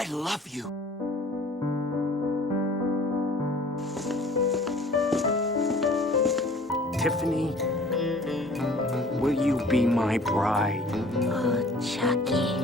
I love you. Tiffany, will you be my bride? Oh, Chucky.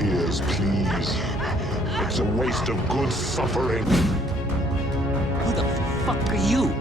Tears, please. It's a waste of good suffering. Who the fuck are you?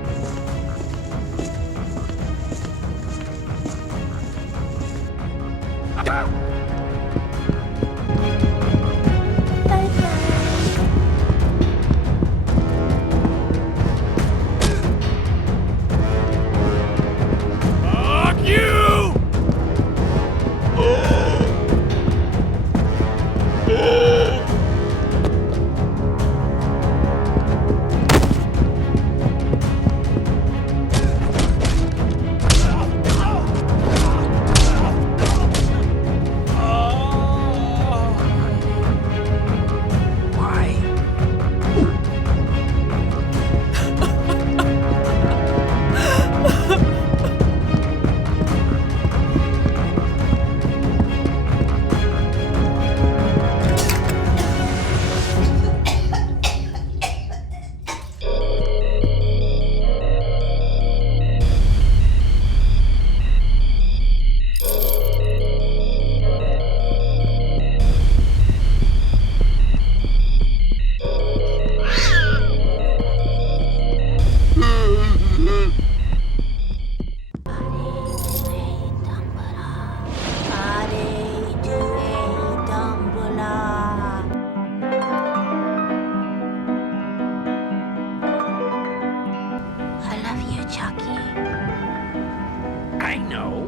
I know.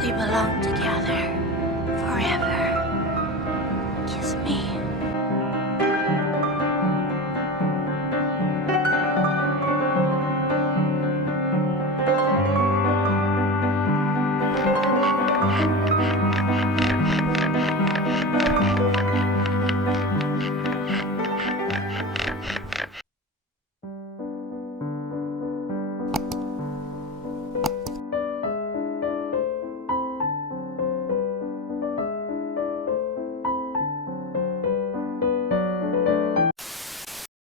We belong together